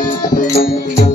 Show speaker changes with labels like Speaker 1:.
Speaker 1: Thank yeah. you. Yeah.